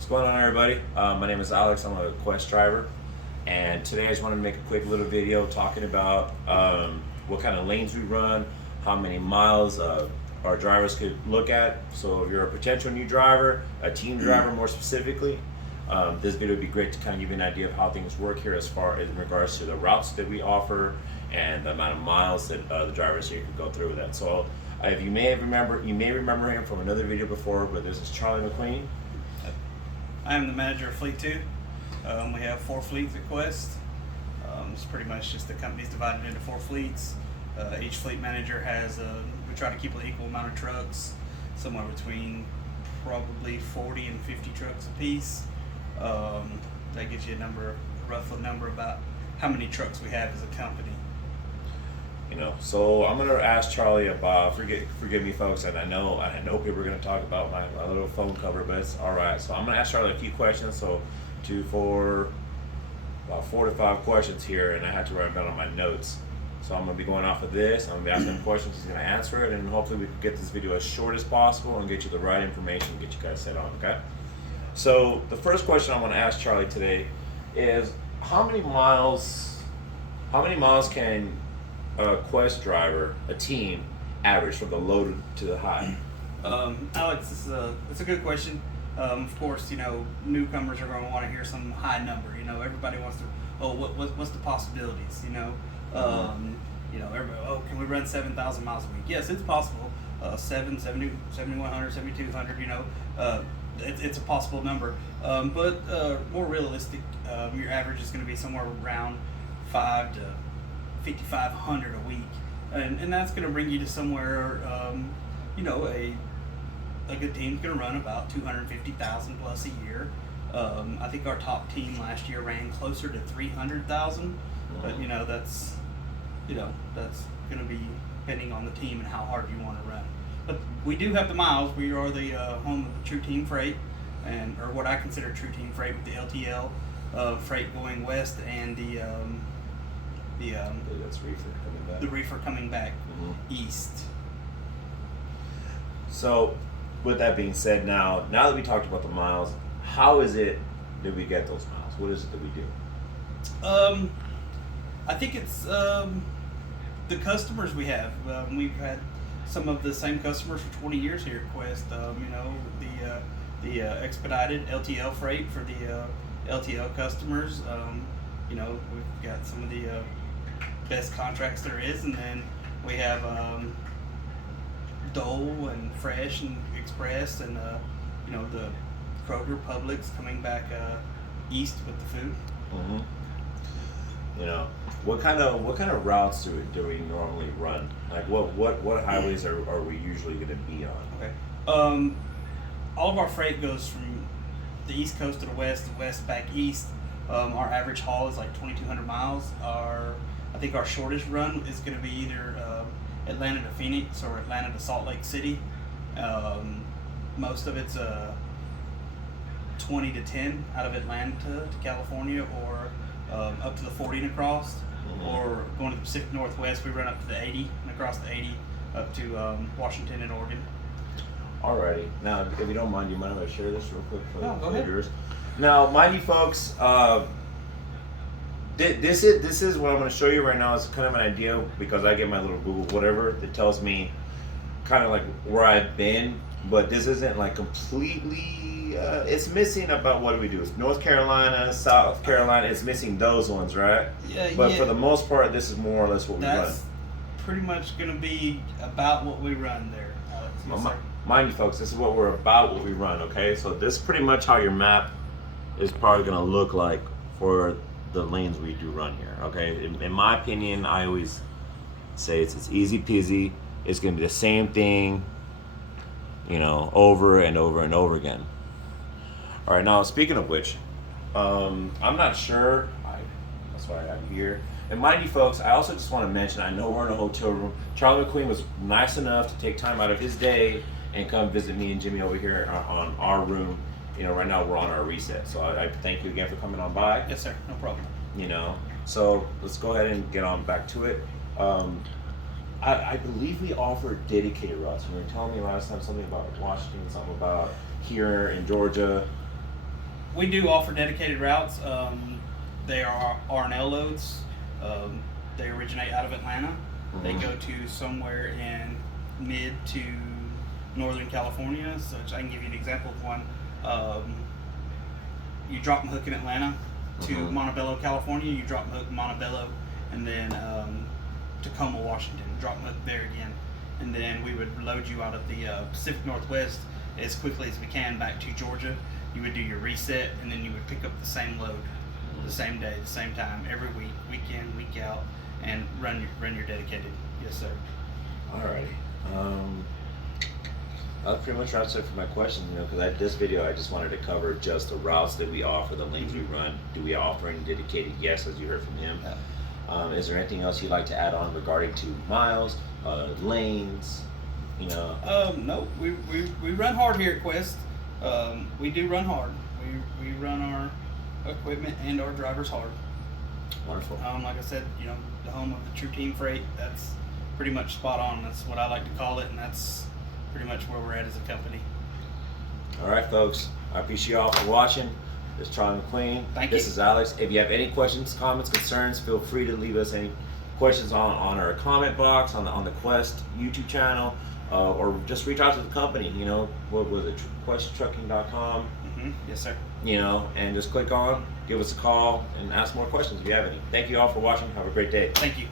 What's going on, everybody? My name is Alex. I'm a Quest driver, and today I just wanted to make a quick little video talking about what kind of lanes we run, how many miles our drivers could look at. So if you're a potential new driver, a team driver more specifically, this video would be great to kind of give you an idea of how things work here as far as in regards to the routes that we offer and the amount of miles that the drivers here can go through with that. So if you may remember him from another video before, but this is Charlie McQueen. I am the manager of Fleet 2. We have 4 fleets at Quest. It's pretty much just the company's divided into 4 fleets. Each fleet manager has, we try to keep an equal amount of trucks, somewhere between probably 40 and 50 trucks a piece. That gives you a rough number about how many trucks we have as a company. So I'm gonna ask Charlie about. Forgive me, folks, and I know people are gonna talk about my little phone cover, but it's all right. So I'm gonna ask Charlie a few questions. So about 4 to 5 questions here, and I had to write them down on my notes. So I'm gonna be going off of this. I'm gonna be asking him questions. He's gonna answer it, and hopefully we can get this video as short as possible and get you the right information, and get you guys set on. Okay. So the first question I want to ask Charlie today is how many miles can a Quest driver, a team, average from the low to the high? Alex, it's a good question. Of course, newcomers are going to want to hear some high number. Everybody wants to. Oh, what's the possibilities? Everybody. Oh, can we run 7,000 miles a week? Yes, it's possible. 7,100, 7,200. It's a possible number. But more realistic, your average is going to be somewhere around 5 to 5,500 a week, and that's going to bring you to somewhere. A good team's going to run about 250,000 plus a year. I think our top team last year ran closer to 300,000, but that's going to be depending on the team and how hard you want to run. But we do have the miles. We are the home of the True Team Freight, or what I consider True Team Freight, with the LTL freight going west and That's reefer coming back. the reefer coming back east. So, with that being said, now that we talked about the miles, how is it that we get those miles? What is it that we do? I think it's the customers we have. We've had some of the same customers for 20 years here at Quest. The expedited LTL freight for the LTL customers. We've got some of the best contracts there is, and then we have Dole and Fresh and Express and the Kroger, Publix coming back east with the food. What kind of routes do we normally run? Like what highways are we usually going to be on? Okay. All of our freight goes from the east coast to the west back east. Our average haul is like 2,200 miles. I think our shortest run is going to be either Atlanta to Phoenix or Atlanta to Salt Lake City. Most of it's 20 to 10 out of Atlanta to California, or up to the 40 and across. Or going to the Pacific Northwest, we run up to the 80 and across the 80 up to Washington and Oregon. Alrighty. Now, if you don't mind, if I share this real quick for go the ahead. viewers? Now, mind you, folks, this is what I'm going to show you right now. Is kind of an idea, because I get my little Google whatever that tells me kind of like where I've been, but this isn't like completely. It's missing about what do we do? It's North Carolina, South Carolina. It's missing those ones, right? Yeah. But for the most part, this is more or less what we run. That's pretty much going to be about what we run there, Alex. Yes, sir. Mind you, folks, this is what we run, okay? So this is pretty much how your map is probably going to look like for the lanes we do run here, okay? In my opinion, I always say it's easy peasy. It's going to be the same thing, over and over and over again. All right, now, speaking of which, I'm not sure. That's why I'm here. And mind you, folks, I also just want to mention, I know we're in a hotel room. Charlie McQueen was nice enough to take time out of his day and come visit me and Jimmy over here on our room. Right now we're on our reset. So I thank you again for coming on by. Yes, sir. No problem. So let's go ahead and get on back to it. I believe we offer dedicated routes. You were telling me last time something about Washington, something about here in Georgia. we do offer dedicated routes. They are R&L loads. They originate out of Atlanta. They go to somewhere in mid to northern California. So I can give you an example of one. You drop and hook in Atlanta to Montebello, California. You drop and hook Montebello, and then Tacoma, Washington. Drop and hook there again, and then we would load you out of the Pacific Northwest as quickly as we can back to Georgia. You would do your reset, and then you would pick up the same load, the same day, the same time, every week, week in, week out, and run your dedicated. Yes, sir. Alrighty. That pretty much wraps up for my questions, because this video I just wanted to cover just the routes that we offer, the lanes we run. Do we offer any dedicated? Yes, as you heard from him. Is there anything else you'd like to add on regarding to miles, lanes? No, we run hard here at Quest. We do run hard. We run our equipment and our drivers hard. Wonderful. Like I said, the home of the True Team Freight. That's pretty much spot on. That's what I like to call it, and that's pretty much where we're at as a company. All right, folks. I appreciate you all for watching. This is Charlie McQueen. Thank you. This is Alex. If you have any questions, comments, concerns, feel free to leave us any questions on our comment box on the Quest YouTube channel, or just reach out to the company. What was it? QuestTrucking.com. Yes, sir. And just click on, give us a call, and ask more questions if you have any. Thank you all for watching. Have a great day. Thank you.